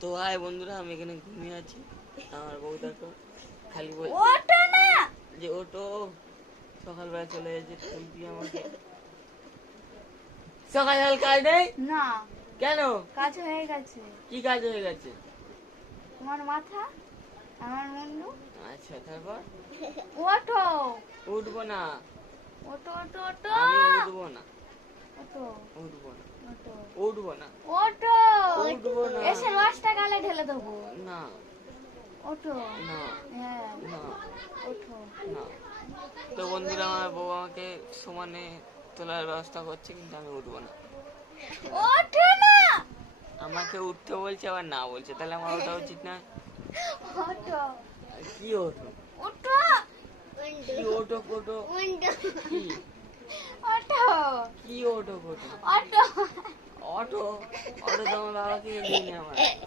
তো হাই বন্ধুরা, আমি এখানে ঘুমিয়ে আছি। আমার বউ দেখো খালি বলছে ওঠো না। যে ওটো, সকালবেলা চলে যাচ্ছে তুলবি আমাকে। সকাল কাজ নেই না, কেন? কাজ হয়ে গেছে। কি কাজ হয়ে গেছে? তোমার মাথা, আমার মুন্ডু। আচ্ছা, তারপর? ওঠো, উঠবো না, ওঠো, ওঠো, ওঠো, আমি উঠবো না, ওঠো, উঠবো না, ওঠো, উঠবো না, ওঠো। উঠবো না, এসে লসটা গালে ঢেলে দেবো। না, ওঠো। না, হ্যাঁ, না, ওঠো। না। তো বন্ধুরা, আমার বউ আমাকে সমানে তোলার ব্যবস্থা করছে, কিন্তু আমি উঠবো না। ওঠো না। আমাকে উঠতে বলছে, আবার না বলছে, তাহলে আমার ওঠা উচিত না? ওঠো, কি ওঠো? ওঠো, কি ওঠো কোটো? কি ওঠো, কি ওঠো কোটো? ওঠো। অটো, অটো তো আমার বাবাকে দিইনি আমার।